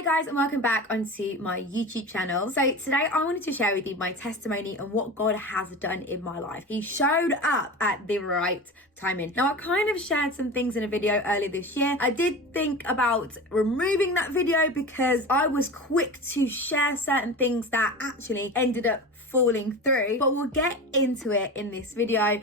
Hi guys, and welcome back onto my YouTube channel. So today I wanted to share with you my testimony and what God has done in my life. He showed up at the right timing. Now I kind of shared some things in a video earlier this year. I did think about removing that video because I was quick to share certain things that actually ended up falling through, but we'll get into it in this video.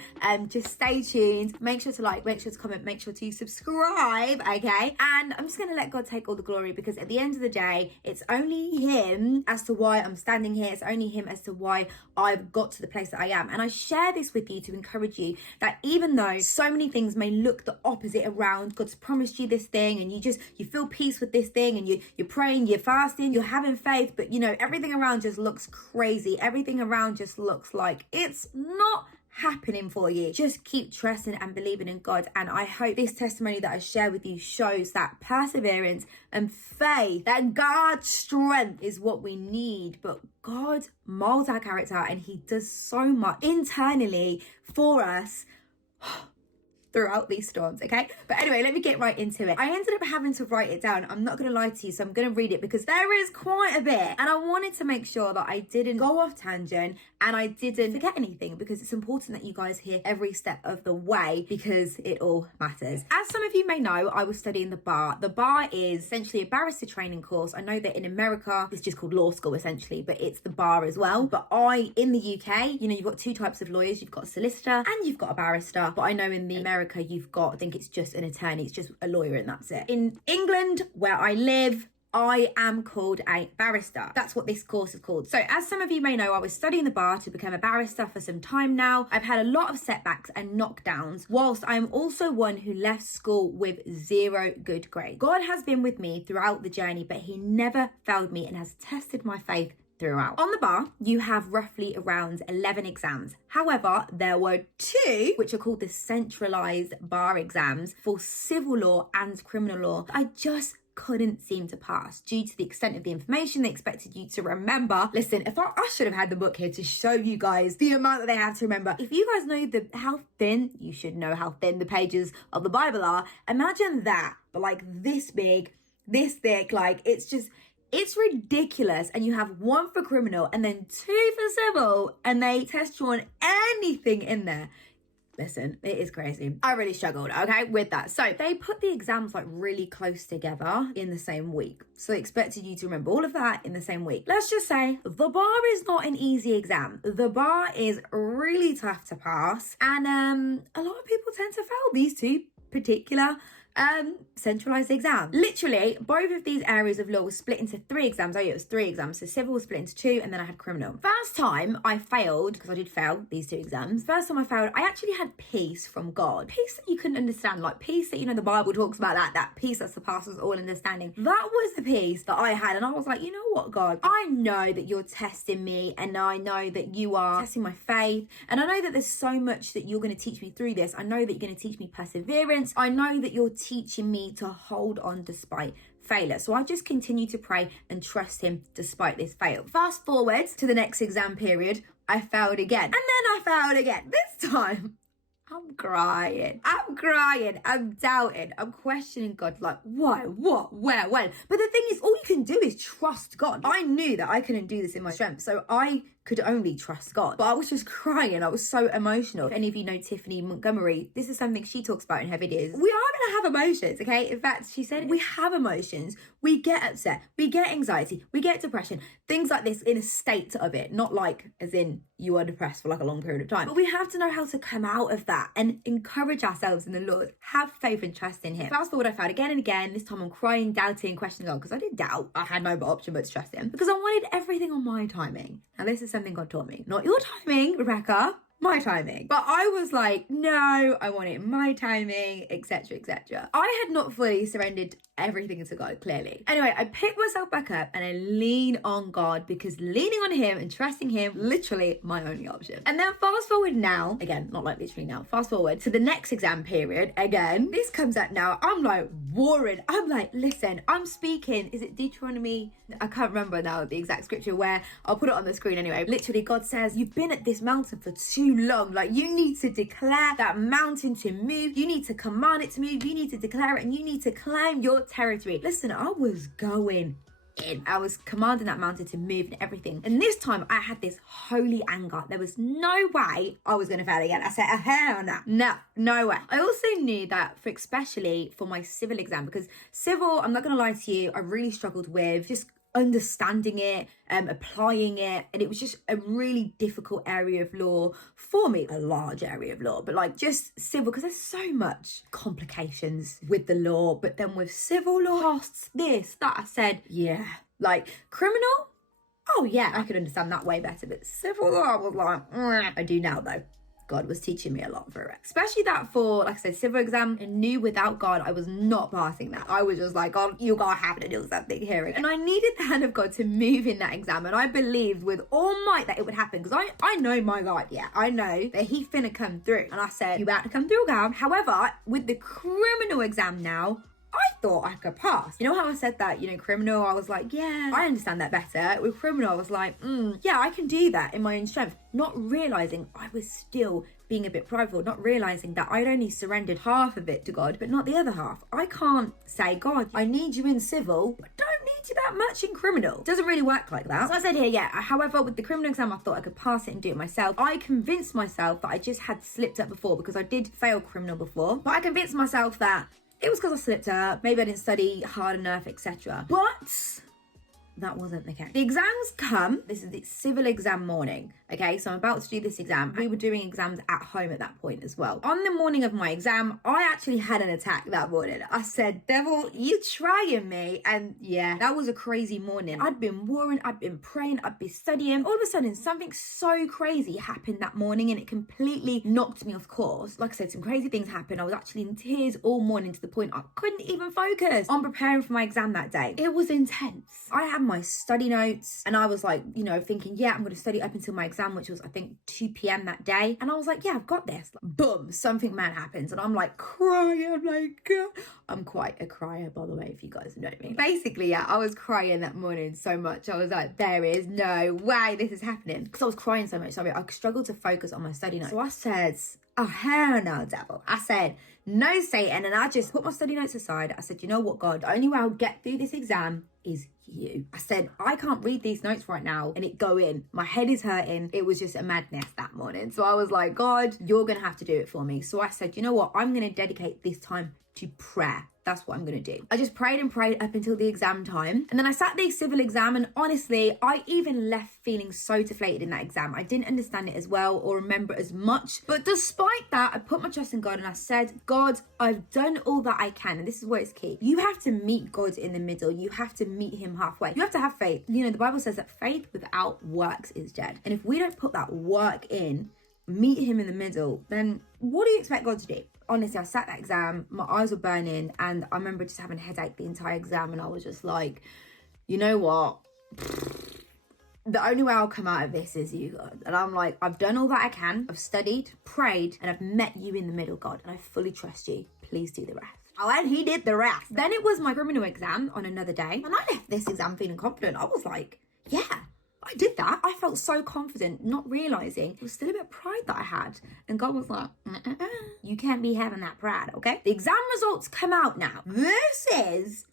Just stay tuned, make sure to like, make sure to comment, make sure to subscribe, okay? And I'm just gonna let God take all the glory, because at the end of the day, it's only him as to why I'm standing here. It's only him as to why I've got to the place that I am. And I share this with you to encourage you that even though so many things may look the opposite around, God's promised you this thing and you feel peace with this thing, and you're praying, you're fasting, you're having faith, but you know, everything around just looks crazy. Everything around just looks like it's not happening for you. Just keep trusting and believing in God. And I hope this testimony that I share with you shows that perseverance and faith, that God's strength is what we need. But God molds our character and he does so much internally for us throughout these storms, okay? But anyway, let me get right into it. I ended up having to write it down. I'm not going to lie to you, so I'm going to read it because there is quite a bit. And I wanted to make sure that I didn't go off tangent and I didn't forget anything, because it's important that you guys hear every step of the way because it all matters. As some of you may know, I was studying the bar. The bar is essentially a barrister training course. I know that in America, it's just called law school essentially, but it's the bar as well. But in the UK, you know, you've got two types of lawyers. You've got a solicitor and you've got a barrister. But I know in the America, you've got, I think it's just an attorney. It's just a lawyer and that's it. In England, where I live, I am called a barrister. That's what this course is called. So as some of you may know, I was studying the bar to become a barrister for some time now. I've had a lot of setbacks and knockdowns, whilst I'm also one who left school with 0 good grades. God has been with me throughout the journey, but he never failed me and has tested my faith throughout. On the bar, you have roughly around 11 exams. However, there were 2, which are called the centralized bar exams for civil law and criminal law. I just couldn't seem to pass due to the extent of the information they expected you to remember. Listen, if I should have had the book here to show you guys the amount that they have to remember. If you guys know how thin, you should know how thin the pages of the Bible are. Imagine that, but like this big, this thick, like it's ridiculous. And you have 1 for criminal and then 2 for civil, and they test you on anything in there. Listen, it is crazy. I really struggled, okay, with that. So they put the exams like really close together in the same week. So they expected you to remember all of that in the same week. Let's just say the bar is not an easy exam. The bar is really tough to pass. And a lot of people tend to fail these 2 particular centralized exam. Literally, both of these areas of law was split into 3 exams. Oh yeah, it was 3 exams. So civil was split into 2, and then I had criminal. First time I failed, because I did fail these 2 exams. First time I failed, I actually had peace from God. Peace that you couldn't understand, like peace that, you know, the Bible talks about, that peace that surpasses all understanding. That was the peace that I had. And I was like, you know what, God? I know that you're testing me, and I know that you are testing my faith. And I know that there's so much that you're going to teach me through this. I know that you're going to teach me perseverance. I know that you're teaching me to hold on despite failure. So I just continue to pray and trust him despite this fail. Fast forward to the next exam period, I failed again. And then I failed again. This time, I'm crying, I'm doubting, I'm questioning God, like, why, what, where, when? But the thing is, all you can do is trust God. I knew that I couldn't do this in my strength, so I could only trust God. But I was just crying. I was so emotional. If any of you know Tiffany Montgomery, this is something she talks about in her videos. We are going to have emotions, okay? In fact, she said we have emotions. We get upset. We get anxiety. We get depression. Things like this in a state of it. Not like as in you are depressed for like a long period of time. But we have to know how to come out of that and encourage ourselves in the Lord. Have faith and trust in him. Fast forward, I failed again and again. This time I'm crying, doubting, questioning God, because I did doubt. I had no option but to trust him, because I wanted everything on my timing. Now this is something God taught me. Not your timing, Rebecca, my timing. But I was like, no, I want it my timing, etc, etc. I had not fully surrendered everything to God, clearly. Anyway, I pick myself back up and I lean on God, because leaning on him and trusting him, literally my only option. And then fast forward now, again, not like literally now, fast forward to the next exam period. Again, this comes up now. I'm like warring. I'm like, listen, I'm speaking. Is it Deuteronomy? I can't remember now the exact scripture, where I'll put it on the screen anyway. Literally, God says, you've been at this mountain for too long. Like, you need to declare that mountain to move. You need to command it to move. You need to declare it, and you need to claim your territory. Listen, I was going in. I was commanding that mountain to move and everything. And this time I had this holy anger. There was no way I was going to fail again. I said, hell no. No way. I also knew that especially for my civil exam, because civil, I'm not going to lie to you, I really struggled with just understanding it, applying it, and it was just a really difficult area of law for me. A large area of law, but like just civil, because there's so much complications with the law. But then with civil law, costs, this, that, I said, yeah. Like criminal, oh yeah, I could understand that way better. But civil law, I was like, I do now though. God was teaching me a lot for it. Especially that for, like I said, civil exam. I knew without God, I was not passing that. I was just like, God, you gotta have to do something here. And I needed the hand of God to move in that exam. And I believed with all might that it would happen. Because I know my God, yeah. I know that he finna come through. And I said, you about to come through, God. However, with the criminal exam now, I thought I could pass. You know how I said that, criminal, I was like, yeah, I understand that better. With criminal, I was like, yeah, I can do that in my own strength. Not realizing I was still being a bit prideful, not realizing that I'd only surrendered half of it to God, but not the other half. I can't say, God, I need you in civil, but don't need you that much in criminal. It doesn't really work like that. So I said here, yeah. However, with the criminal exam, I thought I could pass it and do it myself. I convinced myself that I just had slipped up before because I did fail criminal before, but I convinced myself that it was because I slipped up, maybe I didn't study hard enough, etc. But that wasn't the case. The exams come, this is the civil exam morning, okay? So I'm about to do this exam. We were doing exams at home at that point as well. On the morning of my exam, I actually had an attack that morning. I said, devil, you trying me? And yeah, that was a crazy morning. I'd been warring, I'd been praying, I'd been studying. All of a sudden, something so crazy happened that morning and it completely knocked me off course. Like I said, some crazy things happened. I was actually in tears all morning to the point I couldn't even focus on preparing for my exam that day. It was intense. I had my study notes and I was like, thinking, yeah, I'm going to study up until my exam, which was I think 2 p.m. that day. And I was like, yeah, I've got this. Like, boom, something mad happens. And I'm like crying. I'm like, God. I'm quite a crier, by the way, if you guys know me. Basically, yeah, I was crying that morning so much. I was like, there is no way this is happening. Because I was crying so much. So I struggled to focus on my study notes. So I said, oh, hell no, devil. I said, no, Satan. And I just put my study notes aside. I said, you know what, God, the only way I'll get through this exam is you. I said, I can't read these notes right now and it go in. My head is hurting. It was just a madness that morning. So I was like, God, you're going to have to do it for me. So I said, you know what? I'm going to dedicate this time to prayer. That's what I'm going to do. I just prayed and prayed up until the exam time. And then I sat the civil exam and honestly, I even left feeling so deflated in that exam. I didn't understand it as well or remember as much. But despite that, I put my trust in God and I said, God, I've done all that I can. And this is where it's key. You have to meet God in the middle. You have to meet him halfway. You have to have faith. The Bible says that faith without works is dead. And if we don't put that work in, meet him in the middle, then what do you expect God to do? Honestly, I sat that exam, my eyes were burning, and I remember just having a headache the entire exam, and I was just like, you know what? The only way I'll come out of this is you, God. And I'm like, I've done all that I can. I've studied, prayed, and I've met you in the middle, God, and I fully trust you. Please do the rest. Oh, and he did the rest. Then it was my criminal exam on another day, and I left this exam feeling confident. I was like, yeah, I did that. I felt so confident, not realizing it was still a bit of pride that I had. And God was like, you can't be having that pride, okay? The exam results come out now. This is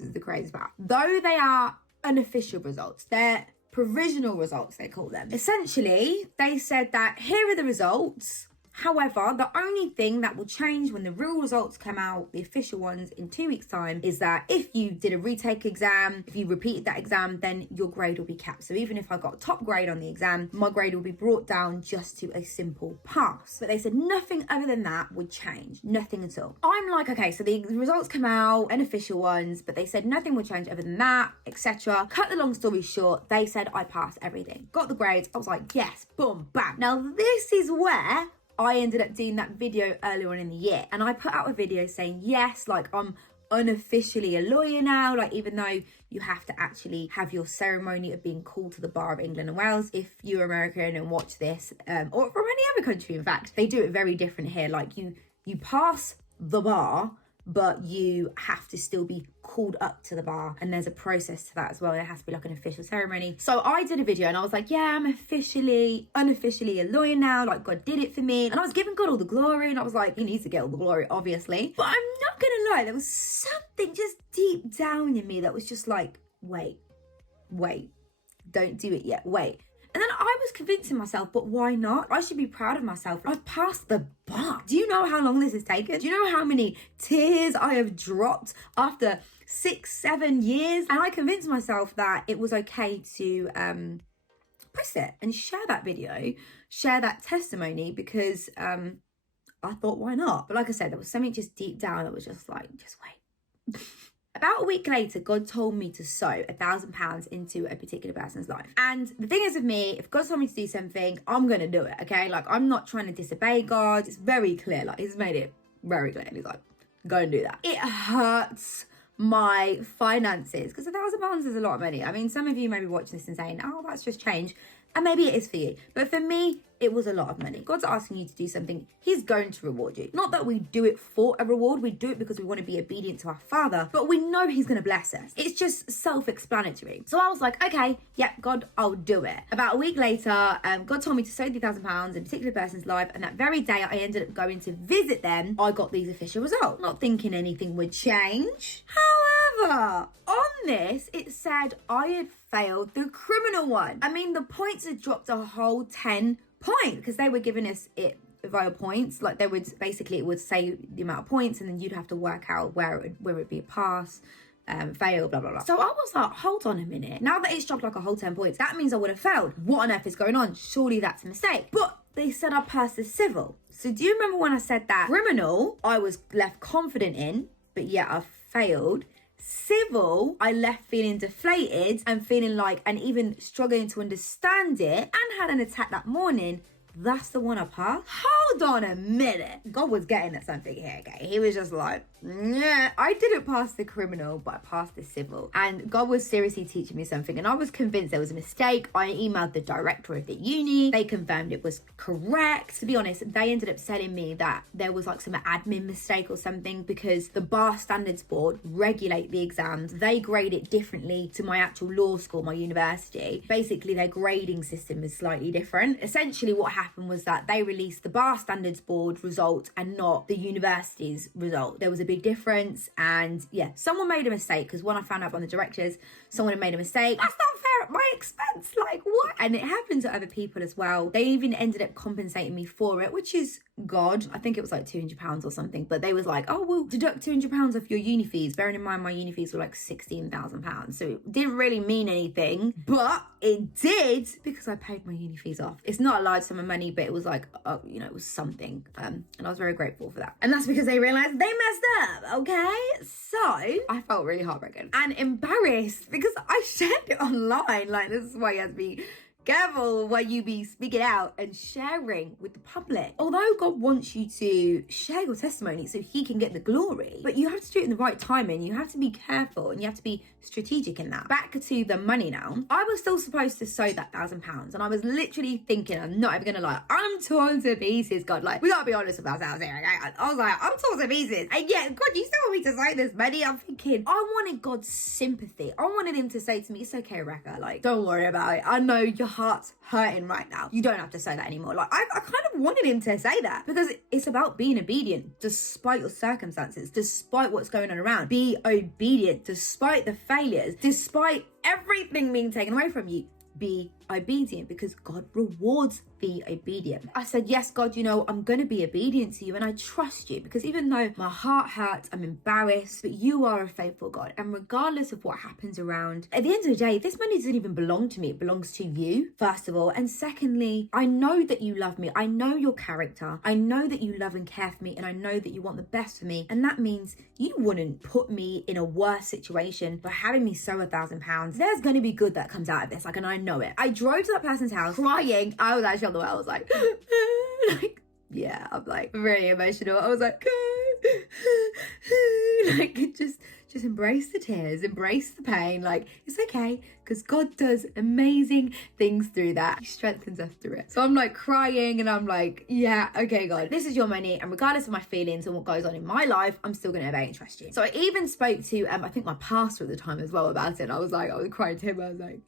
the crazy part. Though they are unofficial results, they're provisional results, they call them. Essentially, they said that here are the results. However, the only thing that will change when the real results come out, the official ones in 2 weeks' time, is that if you did a retake exam, if you repeated that exam, then your grade will be capped. So even if I got a top grade on the exam, my grade will be brought down just to a simple pass. But they said nothing other than that would change. Nothing at all. I'm like, okay, so the results come out, unofficial ones, but they said nothing would change other than that, etc. Cut the long story short, they said I passed everything. Got the grades. I was like, yes, boom, bam. Now this is where I ended up doing that video earlier on in the year, and I put out a video saying, yes, like I'm unofficially a lawyer now, like even though you have to actually have your ceremony of being called to the bar of England and Wales. If you're American and watch this, or from any other country, in fact, they do it very different here. Like you pass the bar, but you have to still be called up to the bar, and there's a process to that as well. It has to be like an official ceremony. So I did a video and I was like, yeah, I'm unofficially a lawyer now. Like, God did it for me. And I was giving God all the glory, and I was like, he needs to get all the glory, obviously. But I'm not gonna lie, there was something just deep down in me that was just like, wait, don't do it yet, wait. And then I was convincing myself, but why not? I should be proud of myself. I've passed the bar. Do you know how long this has taken? Do you know how many tears I have dropped after 6-7 years? And I convinced myself that it was okay to post it and share that video, share that testimony, because I thought, why not? But like I said, there was something just deep down that was just like, just wait. About a week later, God told me to sow £1,000 into a particular person's life. And the thing is with me, if God told me to do something, I'm going to do it, okay? Like, I'm not trying to disobey God. It's very clear. Like, he's made it very clear. And he's like, go and do that. It hurts my finances, because £1,000 is a lot of money. I mean, some of you may be watching this and saying, oh, that's just change. And maybe it is for you. But for me, it was a lot of money. God's asking you to do something. He's going to reward you. Not that we do it for a reward. We do it because we want to be obedient to our Father. But we know he's going to bless us. It's just self-explanatory. So I was like, okay, yeah, God, I'll do it. About a week later, God told me to sow £3,000 in a particular person's life. And that very day I ended up going to visit them. I got these official results. Not thinking anything would change. However, on this, it said I had failed the criminal one. I mean, the points had dropped a whole 10 points, because they were giving us it via points. Like, they would basically, it would say the amount of points, and then you'd have to work out where it would be a pass, fail, blah, blah, blah. So I was like, hold on a minute. Now that it's dropped like a whole 10 points, that means I would have failed. What on earth is going on? Surely that's a mistake. But they said I passed the civil. So do you remember when I said that criminal, I was left confident in, but yet I failed? Civil, I left feeling deflated and feeling like, and even struggling to understand it, and had an attack that morning. That's the one I passed? Hold on a minute. God was getting at something here, okay? He was just like, yeah, I didn't pass the criminal, but I passed the civil. And God was seriously teaching me something. And I was convinced there was a mistake. I emailed the director of the uni. They confirmed it was correct. To be honest, they ended up telling me that there was like some admin mistake or something, because the Bar Standards Board regulate the exams. They grade it differently to my actual law school, my university. Basically, their grading system is slightly different. Essentially, what happened was that they released the Bar Standards Board result and not the university's result. There was a big difference, and yeah, someone made a mistake, because when I found out from the directors, someone had made a mistake. That's not fair at my expense, like what? And it happened to other people as well. They even ended up compensating me for it, which is God. I think it was like £200 or something, but they was like, oh, we'll deduct £200 off your uni fees, bearing in mind my uni fees were like £16,000, so it didn't really mean anything, but it did, because I paid my uni fees off. It's not a large sum of money, but it was like, it was something, and I was very grateful for that. And that's because they realized they messed up, okay? So I felt really heartbroken and embarrassed, because I shared it online. Like, this is why you have to be careful what you be speaking out and sharing with the public. Although God wants you to share your testimony so he can get the glory, but you have to do it in the right timing. You have to be careful and you have to be strategic in that. Back to the money now. I was still supposed to sow that £1,000, and I was literally thinking, I'm not even gonna lie, I'm torn to pieces, God. Like, we gotta be honest with ourselves here, okay? I was like, I'm torn to pieces, and yet, God, you still want me to sow this money? I'm thinking, I wanted God's sympathy. I wanted him to say to me, it's okay, Rekha, like, don't worry about it. I know your heart's hurting right now. You don't have to say that anymore. Like, I kind of wanted him to say that, because it's about being obedient despite your circumstances, despite what's going on around. Be obedient despite the failures, despite everything being taken away from you. Be obedient, because God rewards the obedient. I said, yes, God, I'm going to be obedient to you, and I trust you, because even though my heart hurts, I'm embarrassed, but you are a faithful God. And regardless of what happens around, at the end of the day, this money doesn't even belong to me. It belongs to you, first of all. And secondly, I know that you love me. I know your character. I know that you love and care for me, and I know that you want the best for me. And that means you wouldn't put me in a worse situation by having me sow £1,000. There's going to be good that comes out of this. Like, and I know it. I drove to that person's house crying. I was actually on the way. I was like, yeah, I'm like really emotional. I was like, like just just embrace the tears, embrace the pain. Like, it's okay, because God does amazing things through that. He strengthens us through it. So I'm like crying and I'm like, yeah, okay, God, this is your money. And regardless of my feelings and what goes on in my life, I'm still going to obey and trust you. So I even spoke to, I think my pastor at the time as well about it. And I was crying to him. I was like,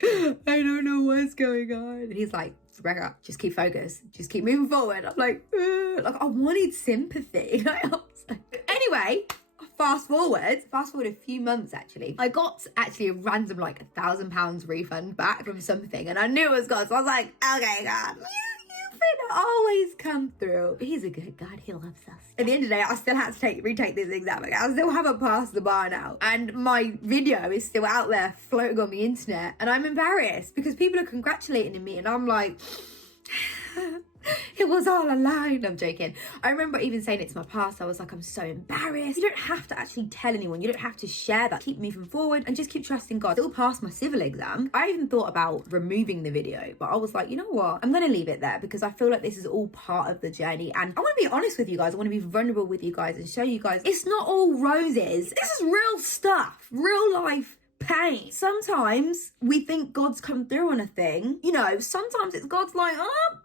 I don't know what's going on. And he's like, Rebecca, just keep focused. Just keep moving forward. I'm like I wanted sympathy. I was like, anyway, fast forward a few months actually. I got a random £1,000 refund back from something, and I knew it was God. So I was like, okay, God, you always come through. But he's a good God. He loves us. At the end of the day, I still had to retake this exam. I still haven't passed the bar now. And my video is still out there floating on the internet. And I'm embarrassed because people are congratulating me. And I'm like, it was all a lie. I'm joking. I remember even saying it to my pastor. I was like, I'm so embarrassed. You don't have to actually tell anyone. You don't have to share that. Keep moving forward and just keep trusting God. Still passed my civil exam. I even thought about removing the video, but I was like, you know what? I'm going to leave it there because I feel like this is all part of the journey. And I want to be honest with you guys. I want to be vulnerable with you guys and show you guys it's not all roses. This is real stuff, real life pain. Sometimes we think God's come through on a thing. You know, sometimes it's God's like, oh,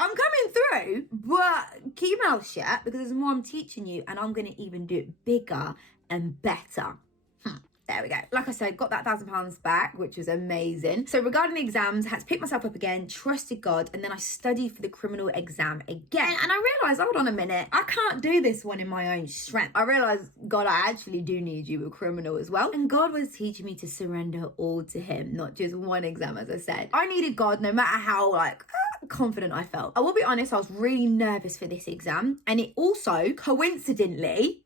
I'm coming through, but keep your mouth shut because there's more I'm teaching you and I'm going to even do it bigger and better. There we go. Like I said, got that £1,000 back, which was amazing. So regarding the exams, I had to pick myself up again, trusted God, and then I studied for the criminal exam again. And I realised, hold on a minute, I can't do this one in my own strength. I realised, God, I actually do need you a criminal as well. And God was teaching me to surrender all to him, not just one exam, as I said. I needed God no matter how, confident I felt. I will be honest, I was really nervous for this exam. And it also, coincidentally,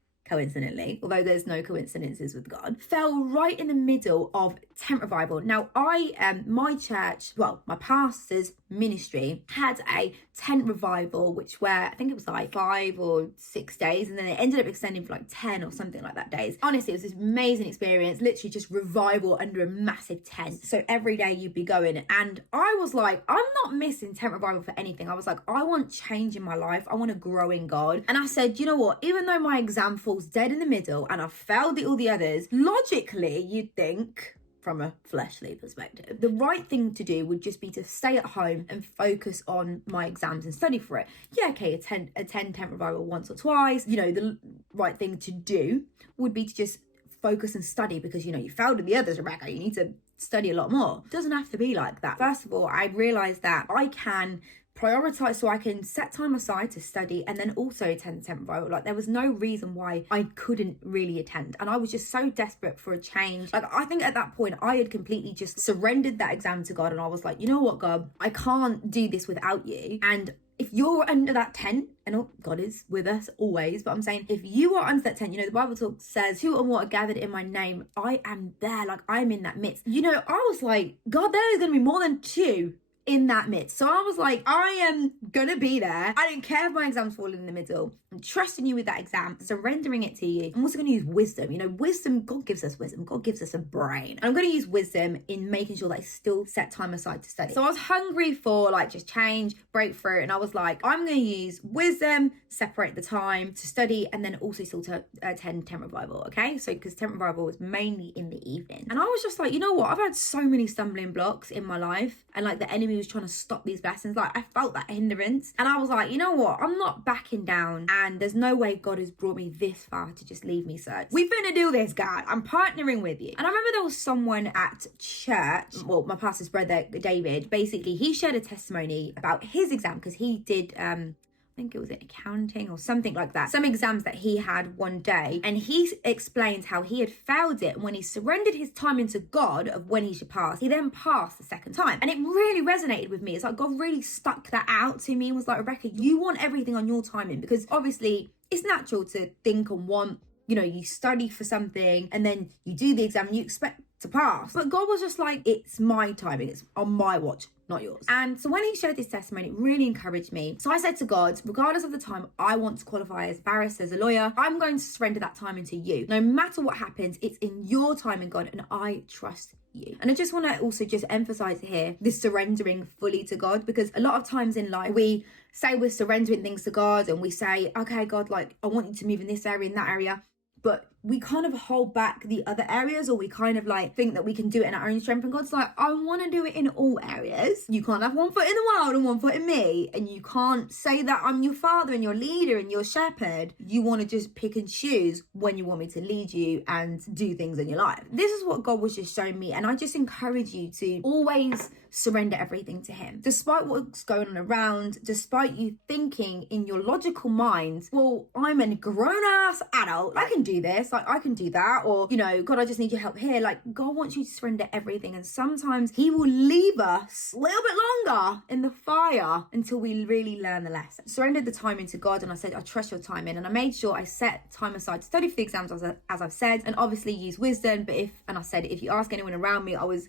although there's no coincidences with God, fell right in the middle of tent revival. Now, my church, my pastor's ministry had a tent revival, I think it was 5 or 6 days, and then it ended up extending for 10 or something like that days. Honestly, it was this amazing experience, literally just revival under a massive tent. So every day you'd be going, and I was like, I'm not missing tent revival for anything. I was like, I want change in my life. I want to grow in God. And I said, you know what? Even though my exam falls dead in the middle and I failed all the others, logically, you'd think, from a fleshly perspective, the right thing to do would just be to stay at home and focus on my exams and study for it. Yeah, okay, attend tent revival once or twice. You know, the right thing to do would be to just focus and study because, you failed in the others, Rebecca. You need to study a lot more. It doesn't have to be like that. First of all, I realised that I can prioritize, so I can set time aside to study and then also attend the tent revival. There was no reason why I couldn't really attend, and I was just so desperate for a change. I think at that point I had completely just surrendered that exam to God, and I was like, you know what, God, I can't do this without you. And if you're under that tent, and God is with us always, but I'm saying if you are under that tent, the Bible talk says, 2 or more are gathered in my name, I am there. I'm in that midst. I was like, God, there is going to be more than 2 in that midst. So I was like, I am gonna be there. I don't care if my exams fall in the middle. I'm trusting you with that exam, surrendering it to you. I'm also going to use wisdom. Wisdom, God gives us wisdom. God gives us a brain. And I'm going to use wisdom in making sure that I still set time aside to study. So I was hungry for just change, breakthrough. And I was like, I'm going to use wisdom, separate the time to study, and then also still to attend tent revival. Okay. So because tent revival was mainly in the evening. And I was just like, you know what? I've had so many stumbling blocks in my life. And the enemy was trying to stop these blessings. I felt that hindrance. And I was like, you know what? I'm not backing down. And there's no way God has brought me this far to just leave me. So we're gonna do this, God. I'm partnering with you. And I remember there was someone at church, my pastor's brother, David, basically he shared a testimony about his exam because he did, I think it was in accounting or something like that. Some exams that he had one day. And he explained how he had failed it. And when he surrendered his time into God of when he should pass, he then passed the second time. And it really resonated with me. It's God really stuck that out to me and was like, Rebecca, you want everything on your timing, because obviously it's natural to think and want, you study for something and then you do the exam and you expect to pass. But God was just like, it's my timing. It's on my watch, not yours. And so when he shared this testimony, it really encouraged me. So I said to God, regardless of the time I want to qualify as a barrister, as a lawyer, I'm going to surrender that time into you. No matter what happens, it's in your timing, God, and I trust you. And I just want to also just emphasize here this surrendering fully to God, because a lot of times in life we say we're surrendering things to God and we say, okay, God, I want you to move in this area, in that area. But we kind of hold back the other areas, or we kind of like think that we can do it in our own strength. And God's like, I want to do it in all areas. You can't have one foot in the world and one foot in me. And you can't say that I'm your father and your leader and your shepherd. You want to just pick and choose when you want me to lead you and do things in your life. This is what God was just showing me. And I just encourage you to always surrender everything to him. Despite what's going on around, despite you thinking in your logical mind, well, I'm a grown-ass adult, I can do this, like I can do that, or, you know, God, I just need your help here. Like, God wants you to surrender everything, and sometimes he will leave us a little bit longer in the fire until we really learn the lesson. Surrendered the time into God, and I said, I trust your timing, and I made sure I set time aside to study for the exams, as I've said, and obviously use wisdom. But I said, if you ask anyone around me, I was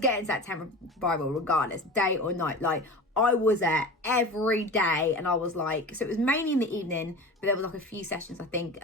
getting to that 10th Bible regardless, day or night. Like, I was there every day, and I was like, so it was mainly in the evening, but there was like a few sessions, I think,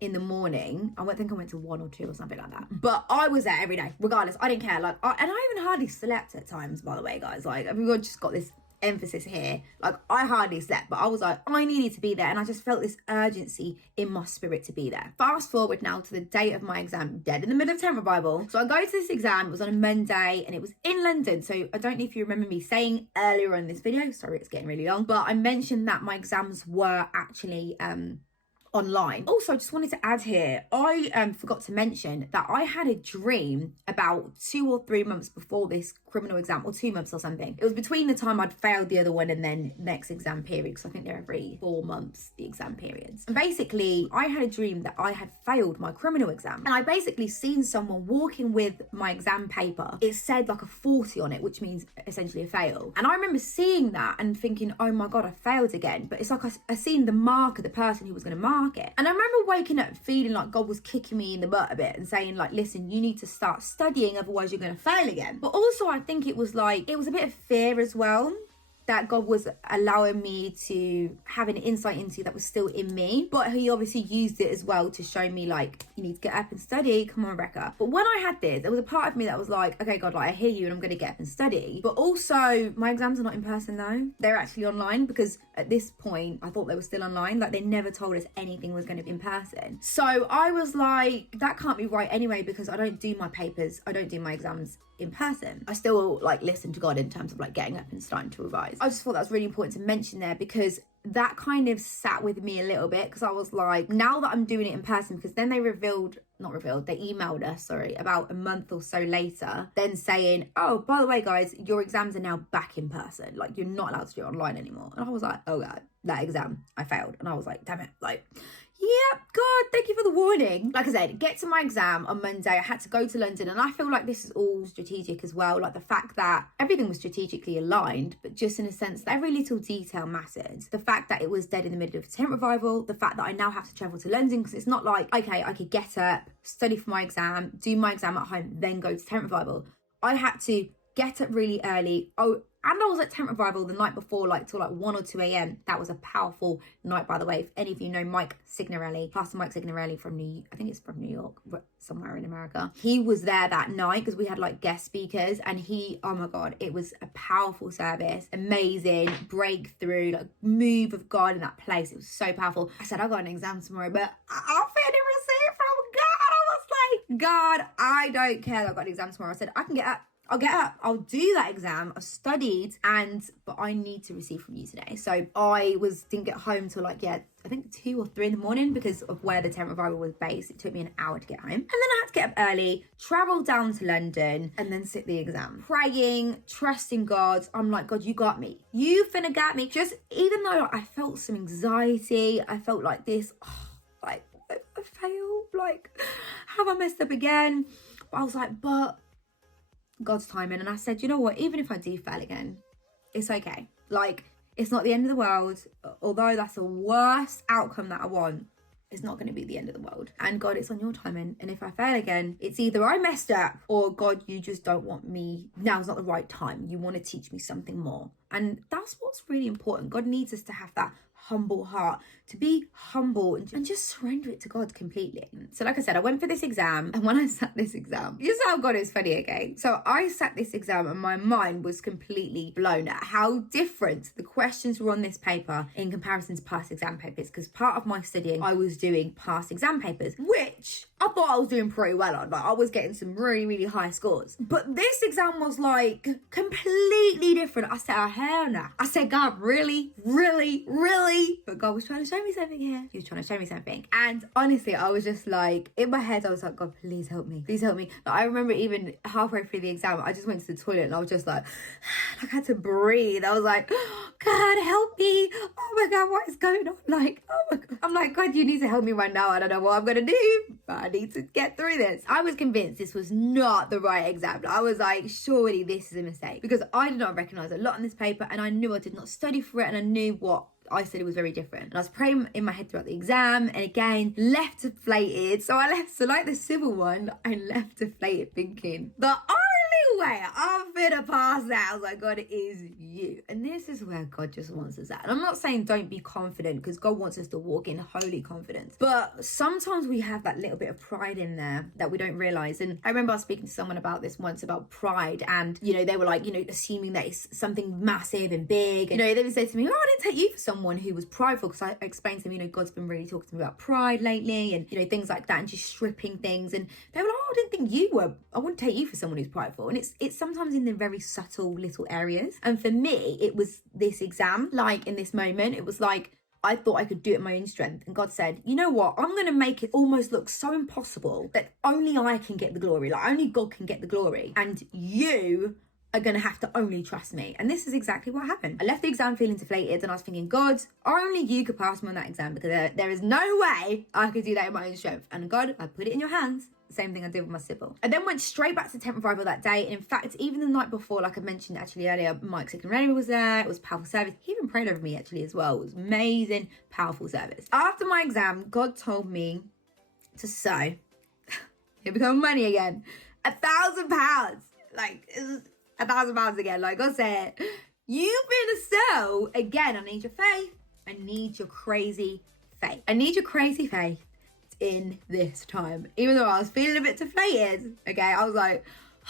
in the morning. I went to 1 or 2 or something like that. But I was there every day, regardless. I didn't care. Like, and I even hardly slept at times, by the way, guys. Like, everyone just got this emphasis here. Like, I hardly slept, but I was like, I needed to be there, and I just felt this urgency in my spirit to be there. Fast forward now to the date of my exam, dead in the middle of 10th Bible. So I go to this exam. It was on a Monday, and it was in London. So I don't know if you remember me saying earlier in this video, sorry, it's getting really long, but I mentioned that my exams were actually online. Also, just wanted to add here, I forgot to mention that I had a dream about 2 or 3 months before this criminal exam, or 2 months or something. It was between the time I'd failed the other one and then next exam period, because I think they're every 4 months, the exam periods. And basically, I had a dream that I had failed my criminal exam, and I basically seen someone walking with my exam paper. It said like a 40 on it, which means essentially a fail. And I remember seeing that and thinking, oh my God, I failed again. But it's like I seen the mark of the person who was going to mark it. And I remember waking up feeling like God was kicking me in the butt a bit and saying, like, listen, you need to start studying, otherwise you're going to fail again. But also I think it was a bit of fear as well, that God was allowing me to have an insight into that was still in me. But he obviously used it as well to show me, like, you need to get up and study. Come on, Rebecca. But when I had this, there was a part of me that was like, okay, God, like, I hear you and I'm going to get up and study. But also, my exams are not in person though. They're actually online, because at this point, I thought they were still online. Like, they never told us anything was going to be in person. So I was like, that can't be right anyway, because I don't do my papers, I don't do my exams in person. I still like listen to God in terms of like getting up and starting to revise. I just thought that was really important to mention there, because that kind of sat with me a little bit, because I was like, now that I'm doing it in person, because then they they emailed us, about a month or so later, then saying, oh, by the way, guys, your exams are now back in person. Like, you're not allowed to do it online anymore. And I was like, oh God, that exam, I failed. And I was like, damn it, like, yeah, God, thank you for the warning. Like I said, get to my exam on Monday. I had to go to London, and I feel like this is all strategic as well. Like, the fact that everything was strategically aligned, but just in a sense that every little detail mattered. The fact that it was dead in the middle of a tent revival, the fact that I now have to travel to London, because it's not like, okay, I could get up, study for my exam, do my exam at home, then go to tent revival. I had to get up really early. And I was at tent revival the night before, like till like 1 or 2 a.m. That was a powerful night, by the way. If any of you know Mike Signorelli, Pastor Mike Signorelli from New York, somewhere in America. He was there that night because we had like guest speakers, and oh my God, it was a powerful service, amazing breakthrough, like move of God in that place. It was so powerful. I said, I got an exam tomorrow, but I'll feel a receipt from God. I was like, God, I don't care that I've got an exam tomorrow. I said, I can get up. I'll get up, I'll do that exam, I've studied, but I need to receive from you today. So I didn't get home till I think 2 or 3 in the morning, because of where the tent revival was based. It took me an hour to get home. And then I had to get up early, travel down to London, and then sit the exam. Praying, trusting God. I'm like, God, you got me. You finna got me. Just, even though I felt some anxiety, I felt like this, I failed, like, have I messed up again? But I was like, but God's timing. And I said, you know what, even if I do fail again, it's okay. Like, it's not the end of the world. Although that's the worst outcome that I want, it's not going to be the end of the world. And God, it's on your timing. And if I fail again, it's either I messed up, or God, you just don't want me. Now's not the right time. You want to teach me something more. And that's what's really important. God needs us to have that humble heart, to be humble and just surrender it to God completely. So like I said, I went for this exam, and when I sat this exam, you saw how God is funny, okay? So I sat this exam and my mind was completely blown at how different the questions were on this paper in comparison to past exam papers, because part of my studying, I was doing past exam papers, which I thought I was doing pretty well on. Like, I was getting some really, really high scores. But this exam was like completely different. I said, oh, hell no. I said, God, really? Really? Really? But God was trying to show me something here. He was trying to show me something. And honestly, I was just like, in my head, I was like, God, please help me. Please help me. Like, I remember even halfway through the exam, I just went to the toilet and I was just like I had to breathe. I was like, God, help me. Oh my God, what is going on? Like, oh my God. I'm like, God, you need to help me right now. I don't know what I'm going to do, but I need to get through this. I was convinced this was not the right exam. I was like, surely this is a mistake, because I did not recognize a lot on this paper, and I knew I did not study for it, and I knew what I said it was very different. And I was praying in my head throughout the exam, and again, left deflated. So like the civil one, I left deflated thinking, the only way I'm gonna pass that, I was like, God, it is you. And this is where God just wants us at. And I'm not saying don't be confident, because God wants us to walk in holy confidence. But sometimes we have that little bit of pride in there that we don't realize. And I remember I was speaking to someone about this once, about pride. And, they were like, assuming that it's something massive and big. And, they would say to me, oh, I didn't take you for someone who was prideful, because I explained to them, God's been really talking to me about pride lately, and, things like that, and just stripping things. And they were like, oh, I didn't think you were, I wouldn't take you for someone who's prideful. And it's sometimes in the very subtle little areas. And for me, it was this exam, like in this moment, it was like, I thought I could do it in my own strength. And God said, you know what? I'm going to make it almost look so impossible that only I can get the glory. Like, only God can get the glory. And you are going to have to only trust me. And this is exactly what happened. I left the exam feeling deflated, and I was thinking, God, only you could pass me on that exam, because there is no way I could do that in my own strength. And God, I put it in your hands. Same thing I did with my civil. I then went straight back to tent revival that day. And in fact, even the night before, like I mentioned actually earlier, Mike Sick and Rennie was there. It was a powerful service. He even prayed over me actually as well. It was amazing, powerful service. After my exam, God told me to sow. Here become money again. £1,000. Like, it's £1,000 again. Like God said, you've been a sow again. I need your faith. I need your crazy faith. I need your crazy faith in this time. Even though I was feeling a bit deflated, okay, I was like,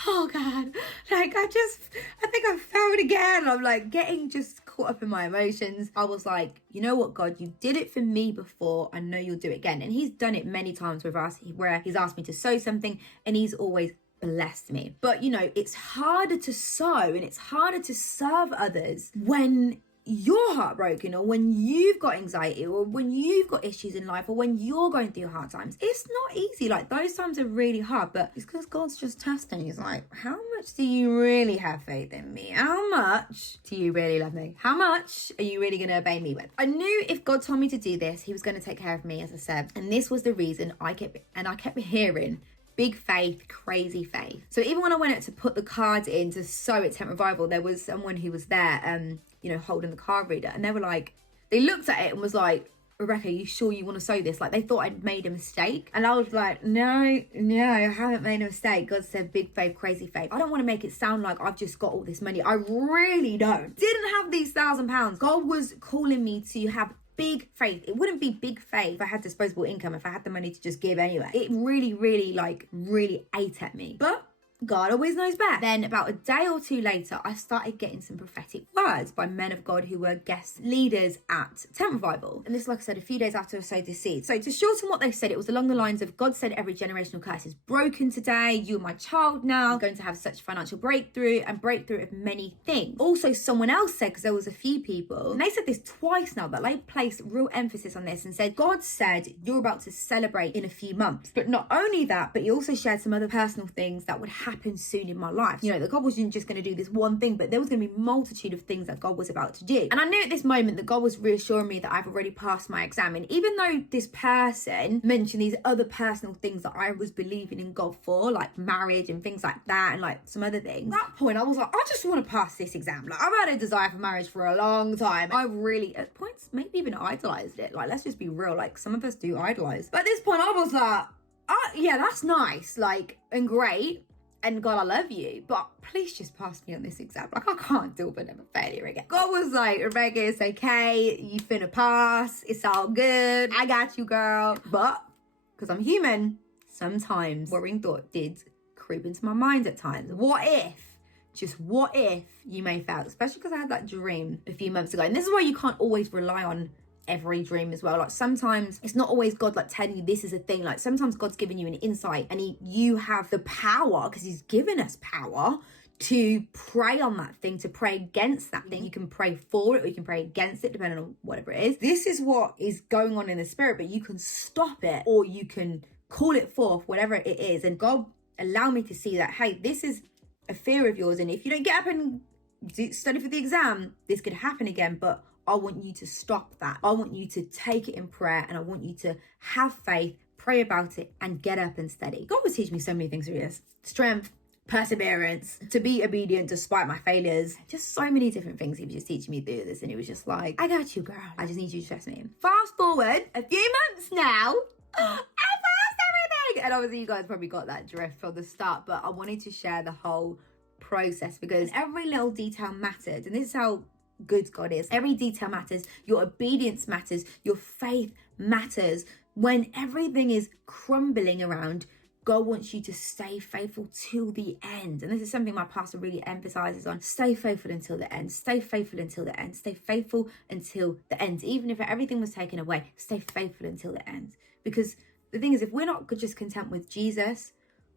oh God, like I think I failed again. I'm like getting just caught up in my emotions. I was like, you know what, God, you did it for me before. I know you'll do it again. And he's done it many times with us, where he's asked me to sow something and he's always blessed me. But it's harder to sow and it's harder to serve others when you're heartbroken, or when you've got anxiety, or when you've got issues in life, or when you're going through hard times. It's not easy. Like, those times are really hard, but it's because God's just testing. He's like, how much do you really have faith in me? How much do you really love me? How much are you really going to obey me with? I knew if God told me to do this, he was going to take care of me, as I said. And this was the reason I kept hearing big faith, crazy faith. So even when I went out to put the cards in to sow at Tent Revival, there was someone who was there, holding the card reader, and they looked at it and was like, Rebecca, you sure you want to sow this? Like, they thought I'd made a mistake. And I was like, no, I haven't made a mistake. God said big faith, crazy faith. I don't want to make it sound like I've just got all this money. I really don't. Didn't have these £1,000. God was calling me to have big faith. It wouldn't be big faith if I had disposable income, if I had the money to just give anyway. It really ate at me. But God always knows best. Then about a day or two later, I started getting some prophetic words by men of God who were guest leaders at Tent Revival. And this, like I said, a few days after I sowed this seed. So to shorten what they said, it was along the lines of, God said every generational curse is broken today. You are my child now. I'm going to have such financial breakthrough and breakthrough of many things. Also, someone else said, because there was a few people, and they said this twice now, but they placed real emphasis on this and said, God said you're about to celebrate in a few months. But not only that, but he also shared some other personal things that would happen soon in my life. That God wasn't just going to do this one thing, but there was going to be a multitude of things that God was about to do. And I knew at this moment that God was reassuring me that I've already passed my exam. And even though this person mentioned these other personal things that I was believing in God for, like marriage and things like that, and like some other things, at that point I was like, I just want to pass this exam. Like, I've had a desire for marriage for a long time. I really, at points, maybe even idolized it. Like, let's just be real. Like, some of us do idolize. But at this point I was like, yeah, that's nice, like, and great. and God, I love you, but please just pass me on this exam. Like, I can't deal with another failure again. God was like, Rebecca, it's okay. You finna pass. It's all good. I got you, girl. But because I'm human, sometimes worrying thought did creep into my mind at times. What if you may fail? Especially because I had that dream a few months ago. And this is why you can't always rely on every dream as well. Like, sometimes it's not always God like telling you this is a thing. Like, sometimes God's giving you an insight, and you have the power, because he's given us power, to pray on that thing, to pray against that thing. You can pray for it, or you can pray against it, depending on whatever it is. This is what is going on in the spirit, but you can stop it, or you can call it forth, whatever it is. And God allowed me to see that, hey, this is a fear of yours, and if you don't get up and study for the exam, this could happen again. But I want you to stop that. I want you to take it in prayer, and I want you to have faith, pray about it, and get up and study. God was teaching me so many things through this. Strength, perseverance, to be obedient despite my failures. Just so many different things he was just teaching me through this. And it was just like, I got you, girl. I just need you to trust me. Fast forward a few months now, I passed everything. And obviously you guys probably got that drift from the start, but I wanted to share the whole process because every little detail mattered. And this is how good God is. Every detail matters. Your obedience matters. Your faith matters. When everything is crumbling around, God wants you to stay faithful till the end. And this is something my pastor really emphasizes on. Stay faithful until the end. Stay faithful until the end. Stay faithful until the end. Even if everything was taken away, stay faithful until the end. Because the thing is, if we're not just content with Jesus,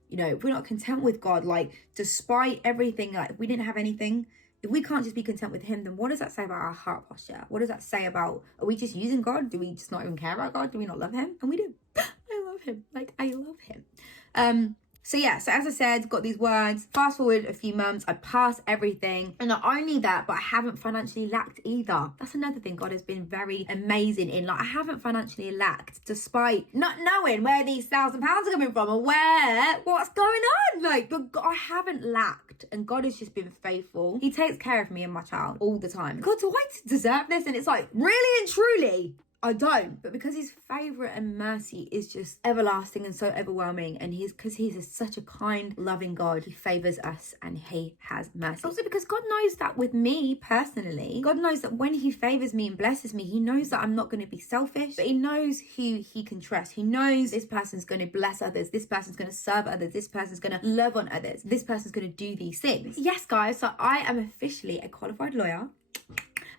if we're not content with God, like, despite everything, like, if we didn't have anything, if we can't just be content with him, then what does that say about our heart posture? What does that say about, are we just using God? Do we just not even care about God? Do we not love him? And we do. I love him. Like, I love him. So as I said, got these words. Fast forward a few months, I passed everything. And not only that, but I haven't financially lacked either. That's another thing God has been very amazing in. Like, I haven't financially lacked despite not knowing where these £1,000 are coming from or what's going on. Like, but I haven't lacked, and God has just been faithful. He takes care of me and my child all the time. God, do I deserve this? And it's like, really and truly, I don't. But because his favour and mercy is just everlasting and so overwhelming, and because he's such a kind, loving God, he favours us and he has mercy. Also because God knows that with me personally, God knows that when he favours me and blesses me, he knows that I'm not going to be selfish, but he knows who he can trust. He knows this person's going to bless others, this person's going to serve others, this person's going to love on others, this person's going to do these things. Yes, guys, so I am officially a qualified lawyer.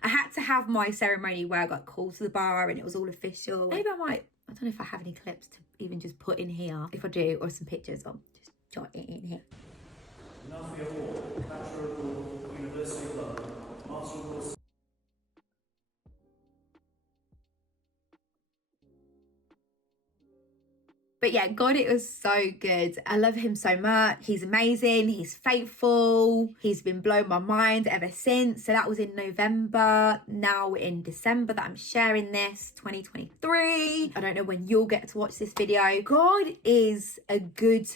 I had to have my ceremony where I got called to the bar and it was all official. Maybe I don't know if I have any clips to even just put in here. If I do, or some pictures, I'll just jot it in here. Now for your award, Bachelor of Law, University of London, Master of Law. But yeah, God, it was so good. I love him so much. He's amazing. He's faithful. He's been blowing my mind ever since. So that was in November. Now in December that I'm sharing this, 2023. I don't know when you'll get to watch this video. God is a good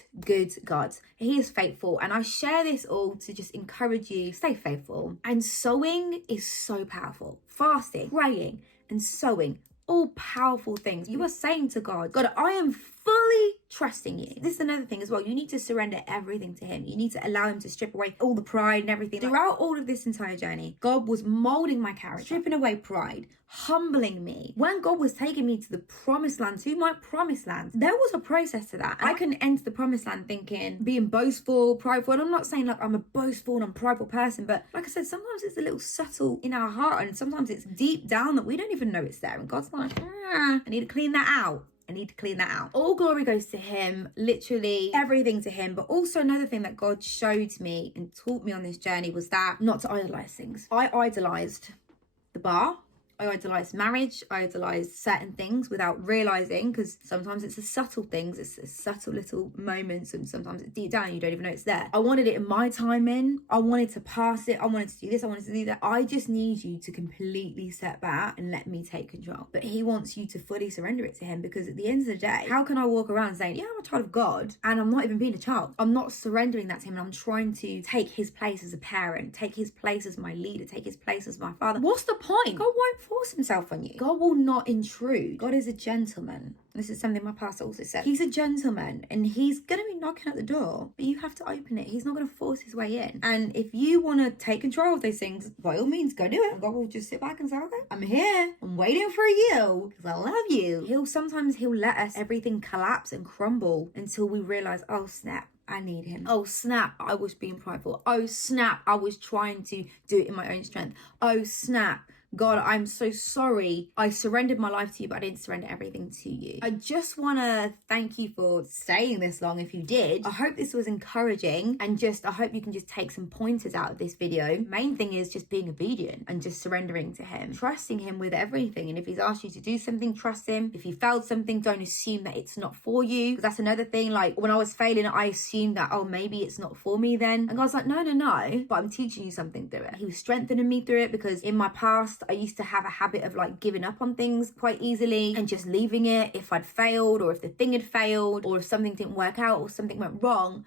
God. He is faithful. And I share this all to just encourage you, stay faithful. And sowing is so powerful. Fasting, praying, and sowing. All powerful things. You are saying to God, God, I am fully trusting you. This is another thing as well. You need to surrender everything to him. You need to allow him to strip away all the pride and everything. Throughout all of this entire journey, God was molding my character, stripping away pride, humbling me. When God was taking me to the promised land, to my promised land, there was a process to that. I couldn't enter the promised land thinking, being boastful, prideful. And I'm not saying like I'm a boastful and I'm prideful person, but like I said, sometimes it's a little subtle in our heart, and sometimes it's deep down that we don't even know it's there. And God's like, I need to clean that out. All glory goes to him, literally everything to him. But also another thing that God showed me and taught me on this journey was that not to idolize things. I idolized the bar. I idolized marriage. I idolized certain things without realizing, because sometimes it's the subtle things, it's the subtle little moments, and sometimes it's deep down, you don't even know it's there. I wanted it in my timing. I wanted to pass it. I wanted to do this. I wanted to do that. I just need you to completely step back and let me take control. But he wants you to fully surrender it to him, because at the end of the day, how can I walk around saying, yeah, I'm a child of God, and I'm not even being a child? I'm not surrendering that to him, and I'm trying to take his place as a parent, take his place as my leader, take his place as my father. What's the point? God won't force himself on you. God will not intrude. God is a gentleman. This is something my pastor also said. He's a gentleman and he's going to be knocking at the door, but you have to open it. He's not going to force his way in. And if you want to take control of those things, by all means, go do it. God will just sit back and say, okay, I'm here. I'm waiting for you because I love you. Sometimes he'll let us everything collapse and crumble until we realize, oh snap, I need him. Oh snap, I was being prideful. Oh snap, I was trying to do it in my own strength. Oh snap, God, I'm so sorry. I surrendered my life to you, but I didn't surrender everything to you. I just want to thank you for staying this long if you did. I hope this was encouraging and I hope you can just take some pointers out of this video. Main thing is just being obedient and just surrendering to him, trusting him with everything. And if he's asked you to do something, trust him. If you failed something, don't assume that it's not for you. Because that's another thing. Like when I was failing, I assumed that, oh, maybe it's not for me then. And God's like, no, but I'm teaching you something through it. He was strengthening me through it because in my past, I used to have a habit of like giving up on things quite easily and just leaving it if I'd failed or if the thing had failed or if something didn't work out or something went wrong,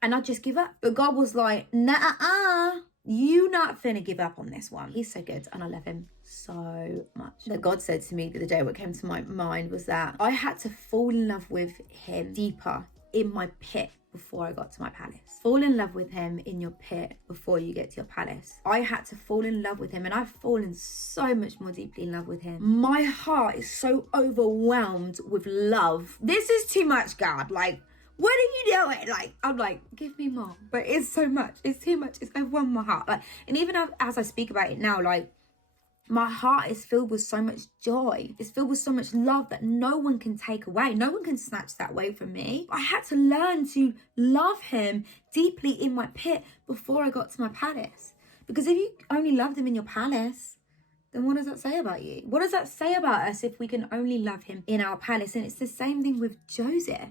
and I'd just give up. But God was like, nah, you not finna give up on this one. He's so good and I love him so much. That God said to me the other day, what came to my mind was that I had to fall in love with him deeper in my pit before I got to my palace. Fall in love with him in your pit before you get to your palace. I had to fall in love with him, and I've fallen so much more deeply in love with him. My heart is so overwhelmed with love. This is too much, God. Like, what are you doing? Like, I'm like, give me more. But it's so much. It's too much. It's overwhelmed my heart. Like, and even as I speak about it now, like, my heart is filled with so much joy. It's filled with so much love that no one can take away. No one can snatch that away from me. I had to learn to love him deeply in my pit before I got to my palace. Because if you only loved him in your palace, then what does that say about you? What does that say about us if we can only love him in our palace? And it's the same thing with Joseph.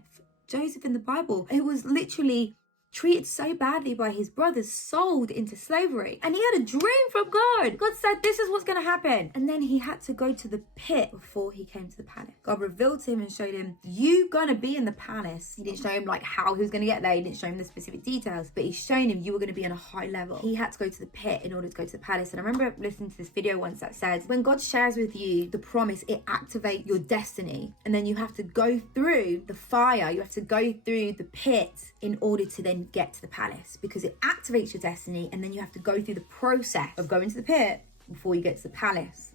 Joseph in the Bible, it was literally treated so badly by his brothers, sold into slavery. And he had a dream from God. God said, this is what's going to happen. And then he had to go to the pit before he came to the palace. God revealed to him and showed him, you going to be in the palace. He didn't show him like how he was going to get there. He didn't show him the specific details, but he's shown him you were going to be on a high level. He had to go to the pit in order to go to the palace. And I remember listening to this video once that says, when God shares with you the promise, it activates your destiny. And then you have to go through the fire. You have to go through the pit in order to then get to the palace, because it activates your destiny, and then you have to go through the process of going to the pit before you get to the palace,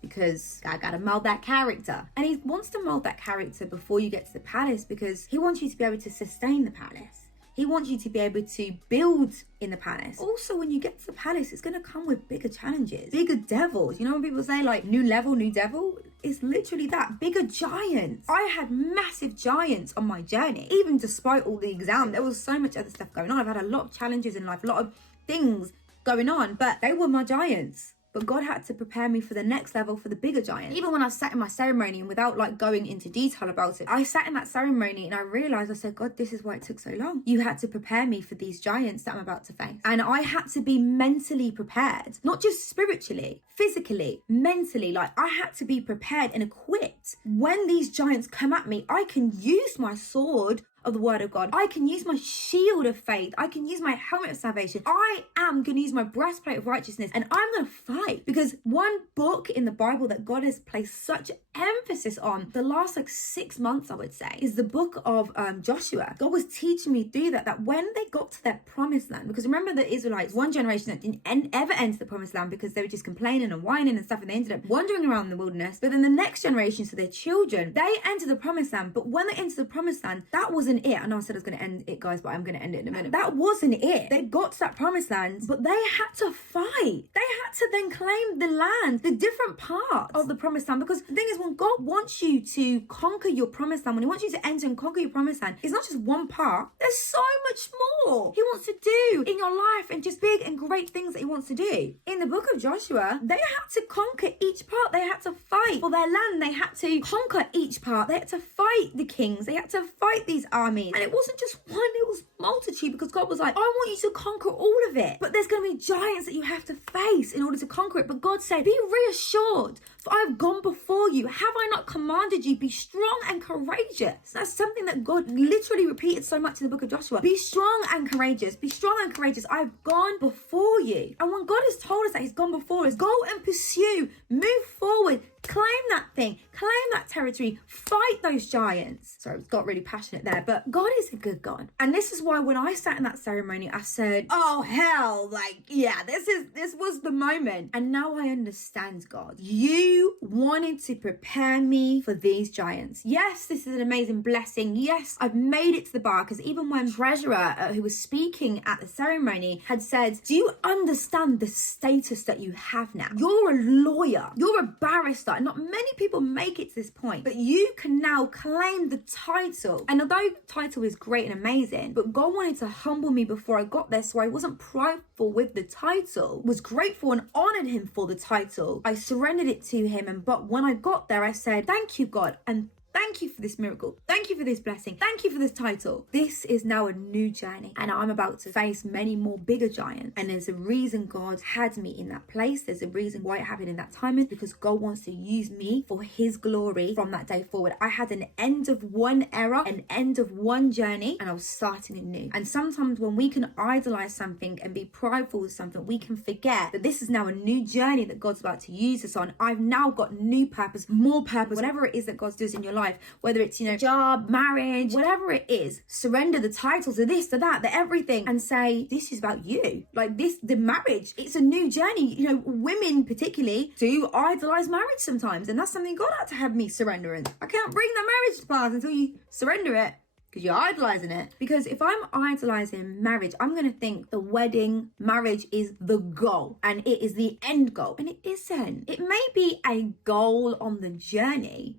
because I gotta mold that character. And he wants to mold that character before you get to the palace because he wants you to be able to sustain the palace. He wants you to be able to build in the palace. Also, when you get to the palace, it's going to come with bigger challenges, bigger devils. You know when people say like new level, new devil? It's literally that, bigger giants. I had massive giants on my journey. Even despite all the exam, there was so much other stuff going on. I've had a lot of challenges in life, a lot of things going on, but they were my giants. But God had to prepare me for the next level, for the bigger giant. Even when I sat in my ceremony, and without like going into detail about it, I sat in that ceremony and I realized, I said, God, this is why it took so long. You had to prepare me for these giants that I'm about to face. And I had to be mentally prepared, not just spiritually, physically, mentally. Like I had to be prepared and equipped. When these giants come at me, I can use my sword of the word of God. I can use my shield of faith. I can use my helmet of salvation. I am going to use my breastplate of righteousness, and I'm going to fight, because one book in the Bible that God has placed such emphasis on the last like 6 months, I would say, is the book of Joshua. God was teaching me through that when they got to their promised land, because remember the Israelites, one generation that didn't ever enter the promised land because they were just complaining and whining and stuff, and they ended up wandering around the wilderness. But then the next generation, so their children, they entered the promised land. But when they entered the promised land, that wasn't it. I know I said I was going to end it, guys, but I'm going to end it in a minute. That wasn't it. They got to that promised land, but they had to fight. They had to then claim the land, the different parts of the promised land. Because the thing is, when God wants you to conquer your promised land, when he wants you to enter and conquer your promised land, it's not just one part. There's so much more he wants to do in your life, and just big and great things that he wants to do. In the book of Joshua, they had to conquer each part. They had to fight for their land. They had to conquer each part. They had to fight the kings. They had to fight these armies. And it wasn't just one, it was multitude, because God was like, I want you to conquer all of it. But there's going to be giants that you have to face in order to conquer it. But God said, be reassured, For I've gone before you. Have I not commanded you? Be strong and courageous. That's something that God literally repeated so much in the book of Joshua. Be strong and courageous. Be strong and courageous. I've gone before you. And when God has told us that he's gone before us, go and pursue, move forward, claim that thing, claim that territory, fight those giants. Sorry, I got really passionate there, but God is a good God. And this is why when I sat in that ceremony, I said, oh hell, like, yeah, this was the moment. And now I understand, God. You wanted to prepare me for these giants. Yes, this is an amazing blessing. Yes, I've made it to the bar, because even when treasurer who was speaking at the ceremony had said, do you understand the status that you have now? You're a lawyer, you're a barrister. Not many people make it to this point, but you can now claim the title. And although the title is great and amazing, but God wanted to humble me before I got there, so I wasn't prideful with the title, was grateful and honored him for the title. I surrendered it to him, but when I got there, I said, thank you, God, and thank you for this miracle. Thank you for this blessing. Thank you for this title. This is now a new journey, and I'm about to face many more bigger giants. And there's a reason God had me in that place. There's a reason why it happened in that time, is because God wants to use me for his glory from that day forward. I had an end of one era, an end of one journey, and I was starting anew. And sometimes when we can idolize something and be prideful with something, we can forget that this is now a new journey that God's about to use us on. I've now got new purpose, more purpose, whatever it is that God does in your life. Whether it's, job, marriage, whatever it is, surrender the titles to this, to that, to everything, and say, this is about you. Like this, the marriage, it's a new journey. Women particularly do idolize marriage sometimes, and that's something God had to have me surrendering. I can't bring the marriage to pass until you surrender it, because you're idolizing it. Because if I'm idolizing marriage, I'm going to think the wedding, marriage is the goal and it is the end goal. And it isn't. It may be a goal on the journey,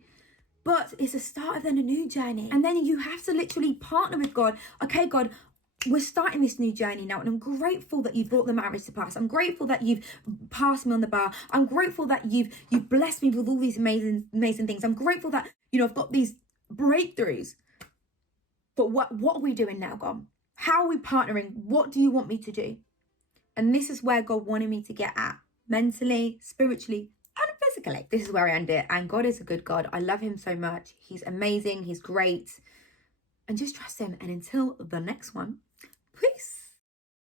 but it's a start of then a new journey. And then you have to literally partner with God. Okay, God, we're starting this new journey now, and I'm grateful that you've brought the marriage to pass. I'm grateful that you've passed me on the bar. I'm grateful that you've blessed me with all these amazing things. I'm grateful that, I've got these breakthroughs. But what are we doing now, God? How are we partnering? What do you want me to do? And this is where God wanted me to get at, mentally, spiritually, and physically. This is where I end it. And God is a good God. I love him so much. He's amazing. He's great. And just trust him. And until the next one, peace.